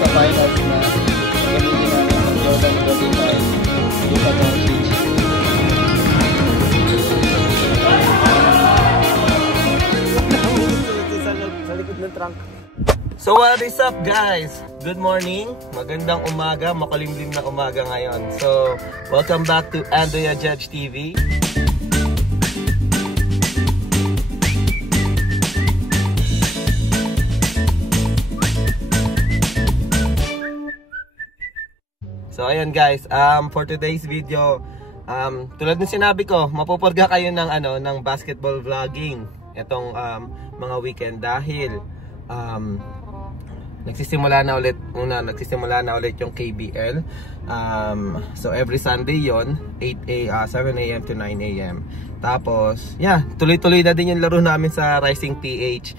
sa finals na gamitin namin ng Jordan 25 Luka Doncic. Sa likod ng trunk. So what is up guys? Good morning, magandang umaga, makulimlim na umaga ngayon. So welcome back to Andrea Judge TV. So ayun guys, for today's video, tulad ng sinabi ko, mapupurga kayo ng ng basketball vlogging itong mga weekend dahil nagsisimula na ulit yung KBL. So every Sunday yon, 7 AM to 9 AM. Tapos yeah, tuloy-tuloy na din yung laro namin sa Rising PH.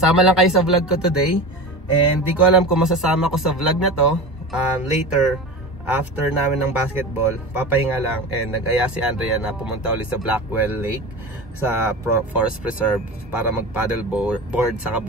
Sama lang kayo sa vlog ko today, and di ko alam kung masasama ko sa vlog na to later. After namin ng basketball, papahinga lang, and nag-aya si Andrea na pumunta ulit sa Blackwell Lake sa Forest Preserve para mag paddleboard saka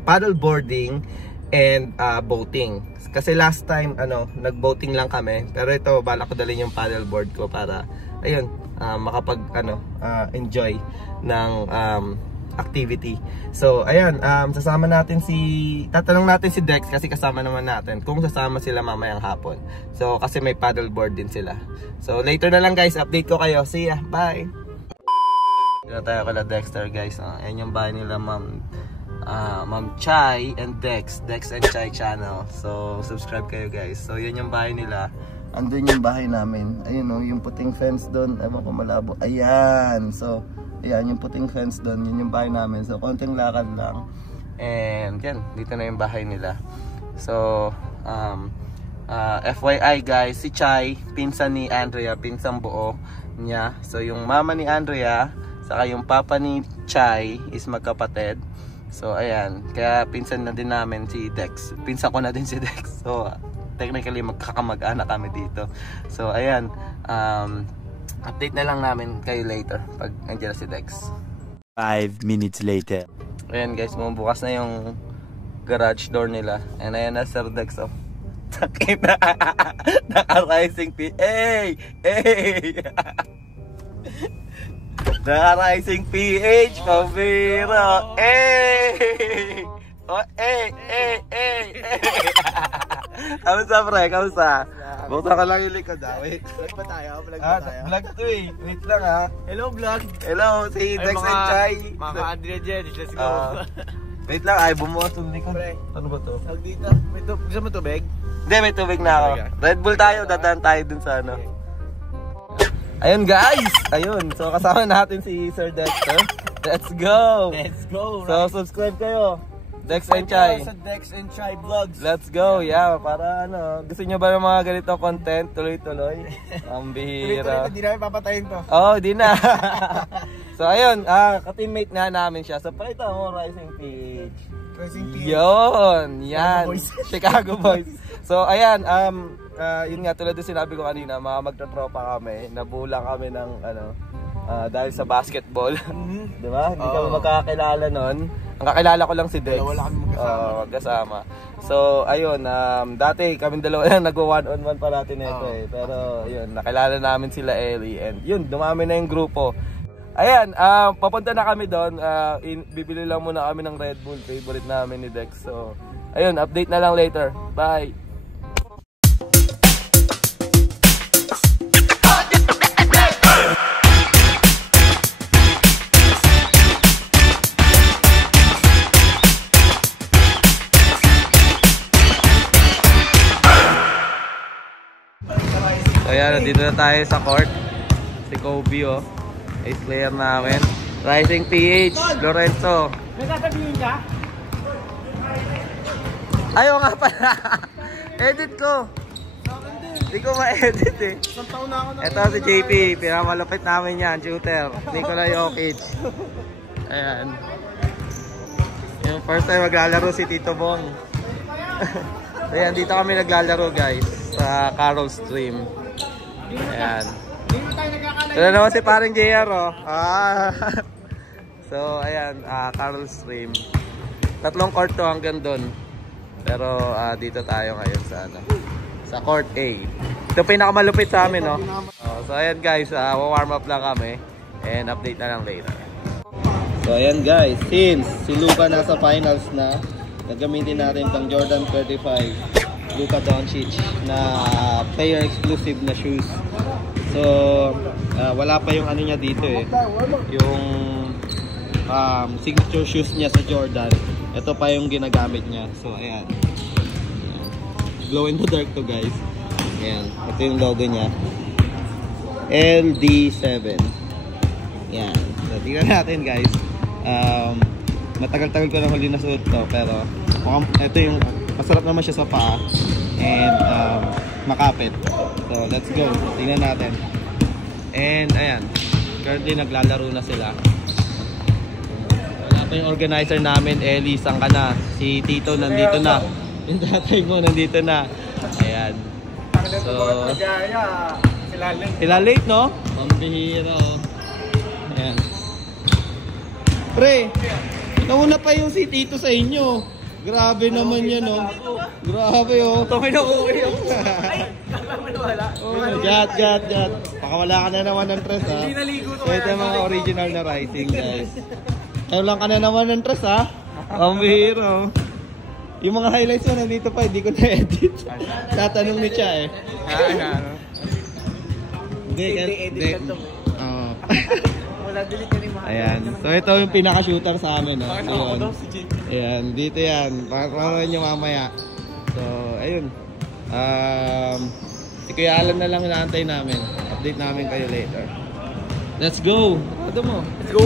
paddleboarding and boating. Kasi last time nag-boating lang kami, pero ito balak ko dalhin yung paddleboard ko para ayun makapag enjoy ng activity. So ayan, tatanong natin si Dex kasi kasama naman natin kung sasama sila mamayang hapon. So kasi may paddleboard din sila. So later na lang guys, update ko kayo. See ya, bye. Dito tayo kala Dexter guys. Ayan yung bahay nila Ma'am Chai and Dex and Chai channel. So subscribe kayo guys. So yun yung bahay nila. Andun yung bahay namin. Ayun yung puting fence doon. Ewan ko malabo. Ayan. So ayan yung puting fence doon, yun yung bahay namin. So konting lakad lang. And yan, dito na yung bahay nila. So FYI guys, si Chai, pinsan ni Andrea, pinsang buo niya. So yung mama ni Andrea, saka yung papa ni Chai is magkapatid. So ayan, kaya pinsan na din namin si Dex. Pinsan ko na din si Dex. So technically magkakamag-anak kami dito. So ayan, update na lang namin kayo later pag nandiyan si Dex. 5 minutes later. Ayan guys, bukas na yung garage door nila. And ayan na Sir Dex. Oh. Takina. Naka-rising PH. Hey! Hey! Naka-rising PH. Pabira. Hey! Oh, hey! Hey! Hey! Kamusta pre? Kamusta? Buksan ka lang yung likod Wait. Vlog pa tayo? Vlog to eh. Wait lang Hello vlog. Hello, si Dex and Chai. Mga Andrea Jen, let's go. Wait lang, bumuot yung likod. Ano ba to? Tawag dito. Gusto mo tubig? Hindi, may tubig na ako. Red Bull tayo, dadaan tayo dun sa Ayun guys! Ayun, so kasama natin si Sir Dexter. Let's go! Let's go! So subscribe kayo. Dex and Chai. Sa Dex and Chai Vlogs. Let's go, yeah. Para gusto nyo ba ng mga ganito content? Tuloy-tuloy. Ang bihira. Hindi namin papatayin to. Oo, di na. So ayun, ka-teammate na namin siya. So pakita mo, Rising PH. Rising PH. Yun, yan. Chicago Boys. So ayan, yun nga tulad din sinabi ko kanina, mga magtatropa kami. Nabulang kami ng dahil sa basketball. Di ba? Hindi kami magkakilala nun. Ang kakilala ko lang si Dex. Wala kami magkasama. So, ayun, dati kami dalawa lang nagwa-one-on-one pa natin ito eh. Pero, yun, nakilala namin sila Ellie. And yun, dumami na yung grupo. Ayan, papunta na kami doon. Bibili lang muna kami ng Red Bull. Favorite namin ni Dex. So, ayun, update na lang later. Bye! Ayan, dito na tayo sa court. Si Kobe, ace player namin. Rising PH, Lorenzo. May sasabihin ka? Ayaw nga pala. Edit ko. Hindi ko ma-edit eh. Isang taon na ako na. Ito si JP, pinamalupit namin yan, shooter. Nikola Jokic. Ayan. Yung first time maglalaro si Tito Bong. Ayan, dito kami naglalaro guys. Sa Carol Stream. Ayan. Ito naman si parang JR So ayan, Carol Stream. 3 court to hanggang doon. Pero dito tayo ngayon sa sa Court A. Ito pinakamalupit sa amin, no? So ayan guys, warm up lang kami and update na lang later. So ayan guys, since si Luka nasa finals na, nagamitin natin itong Jordan 35 Luka Doncic na player exclusive na shoes. So wala pa yung ano niya dito eh, yung signature shoes niya sa Jordan. Ito pa yung ginagamit niya. So ayan, glow in the dark to guys. Ayan, ito yung logo niya, LD7. Ayan, so tingnan natin guys. Matagal-tagal ko na huli na suot to, pero ito yung masarap naman siya sa paa and makapit. So let's go, tingnan natin. And ayan, currently naglalaro na sila. Wala pa yung organizer namin, Ellie, saan ka na? Si Tito nandito na, yung tatay mo nandito na. Ayan, so sila late, no? Pambihira, oh. Ayan. Pre, nauna pa yung si Tito sa inyo. Grabe naman yan, oh. Grabe, oh. Ito na uwi, oh. Ay, wala. Gat. Baka wala ka na naman ng tres, ha? Hindi naligo to. Ito yung mga original na Rising, guys. Kaya lang ka na naman ng tres, ha? Pambihira, oh. Yung mga highlights mo nandito pa, hindi ko na-edit. Tatanong ni Cha eh. Hindi, wala delete ka ni Mahal. Ayan, so ito yung pinaka-shooter sa amin. Ayan, dito yan. Pararan nyo mamaya. So, ayun. Si Kuya Alan na lang inaantay namin. Update namin kayo later. Let's go! Ano mo? Let's go!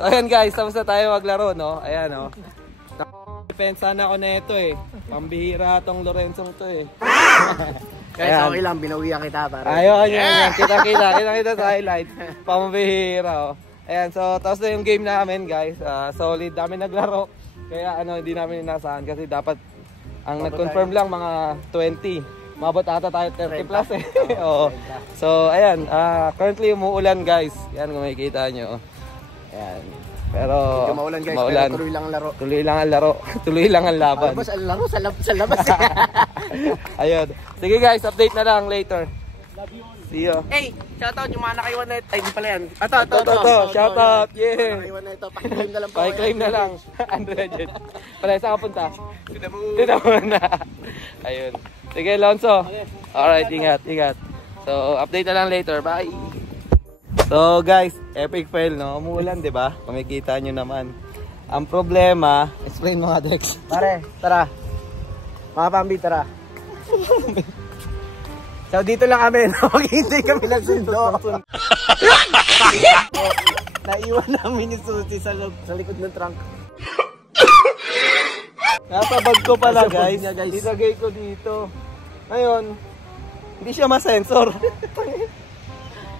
So ayan guys, tapos na tayo maglaro, no? Ayan, no? Depensa na ako na ito eh. Pambihira tong Lorenzong to eh. Guys, okay lang, binawian kita para. Ayun, yan. Kita sa highlights. Pambihira, oh. Ayan, so tapos na yung game namin guys. Solid, dami naglaro. Kaya hindi namin inasahan kasi dapat ang nag-confirm lang mga 20. Mabot ata tayo 30 plus eh. Oo. So ayan, currently umuulan guys. Yan kung makikita nyo. Ayan. Pero maulan guys, maulan. pero tuloy lang ang laro. Tuloy lang ang laro. Tuloy lang ang laban. Mas ang laro sa labas. Ayun. Sige guys, update na lang later. Love you all. See you. Hey, shoutout yung mga nakaiwan na ito. Ay, di pala yan. Ito. Shout out. Yeah. Nakaiwan na ito. Pakiklaim na lang po. Pakiklaim na lang. Android. Pala, saan ka punta? Tinamon na. Ayun. Sige, Lonzo. Alright, ingat. So, update na lang later. Bye. So, guys, epic fail, no? Umuulan, di ba? Kumikita nyo naman. Ang problema, explain mo nga, Dex. Pare, tara. Mga pambi, tara. So, dito lang kami. Maghihintay kami ng sundo. Naiwan namin ni Susie sa likod ng trunk. Nasa bag ko pala, Nasa bag guys. niya, guys. Ilagay ko dito. Ngayon, hindi siya ma-sensor.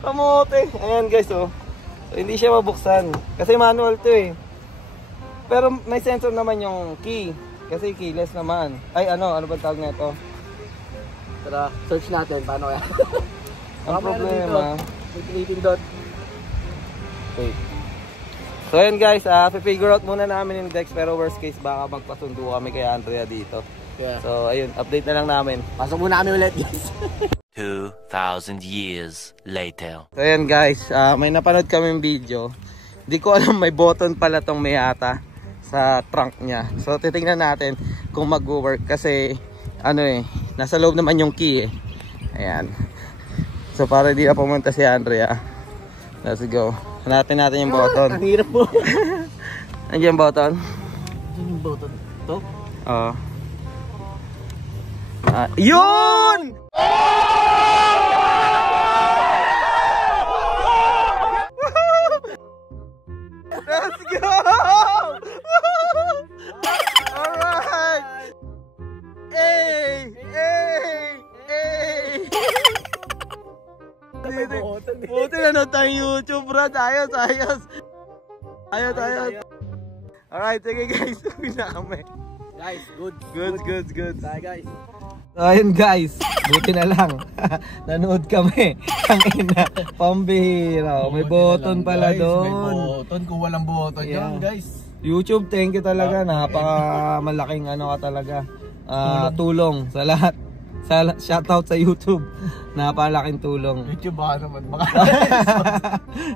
Kamote. Ayan, guys, oh. So, hindi siya mabuksan. Kasi manual to, eh. Pero may sensor naman yung key. Kasi keyless naman. Ay, ano ba tawag na ito? Tara, search natin. Paano kaya? Ang problema. May pinipindot. Wait. So ayan guys, figure out muna namin yung Dex, pero worst case baka magpasundo kami kay Andrea dito. Yeah. So ayun, update na lang namin. Pasok muna kami ulit, guys. 2,000 years later. So ayan guys, may napanood kaming video. Hindi ko alam may button pala tong Mayata sa trunk niya. So titingnan natin kung mag-work kasi nasa loob naman yung key eh. Ayan. So para di na pumunta si Andrea. Let's go. Hanapin natin yung button. Ang hirap po. Nandiyan yung button? Ano yung button? Ito? Oo. Yun! Let's go! Alright! Hey! Buti na tayong YouTube, Brad. Ayos. Alright, sige guys. Uwi na kami. Guys, good. Good. Bye, guys. So, ayun guys. Buti na lang. Nanood kami. Ang ina. Pambihira. May button pala doon. May button. Kung walang button Yeah. yun, guys. YouTube, thank you talaga. Napaka malaking ka talaga. Tulong sa lahat. Shoutout sa YouTube. Napalaking tulong. YouTube baka naman.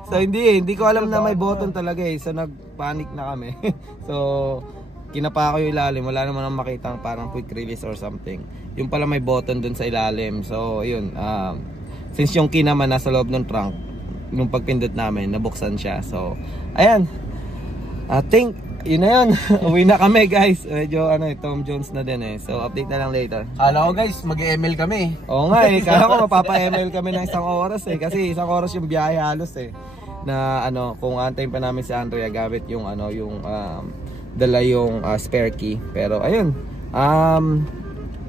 So hindi ko alam na may button talaga eh. So nagpanic na kami. So kinapa ko yung ilalim. Wala naman akong makitang parang quick release or something. Yung pala may button dun sa ilalim. So yun, since yung key naman nasa loob ng trunk, nung pagpindot namin nabuksan siya. So ayan, I think yun na yun. Uwi na kami guys. Medyo Tom Jones na din eh. So update na lang later. Kala ko guys, mag-ML kami. Oo nga eh. Kala ko mapapa-ML kami ng 1 oras eh. Kasi 1 oras yung biyahe halos eh. Na kung antayin pa namin si Andrea gamit yung dala yung spare key. Pero ayun.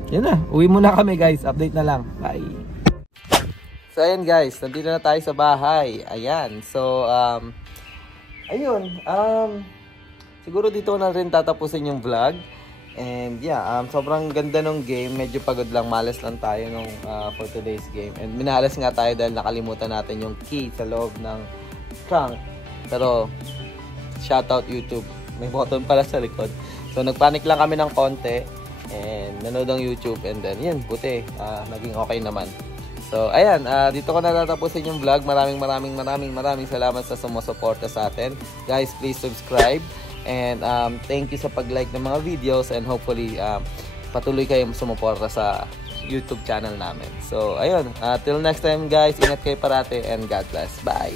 Yun na. Uwi muna kami guys. Update na lang. Bye. So ayun guys. Nandito na tayo sa bahay. Ayan. So ayun. Siguro dito na rin tatapusin yung vlog. And yeah, sobrang ganda nung game. Medyo pagod lang, malas lang tayo nung for today's game. And minalas nga tayo dahil nakalimutan natin yung key sa loob ng trunk. Pero shoutout YouTube, may button pala sa likod. So nagpanic lang kami ng konti and nanood ng YouTube, and then yun, buti naging okay naman. So ayan, dito ko na tatapusin yung vlog. Maraming salamat sa sumusuporta sa atin. Guys, please subscribe. And thank you sa pag-like ng mga videos, and hopefully patuloy kayong sumuporta sa YouTube channel namin. So ayun, till next time guys, ingat kayo parate and God bless. Bye!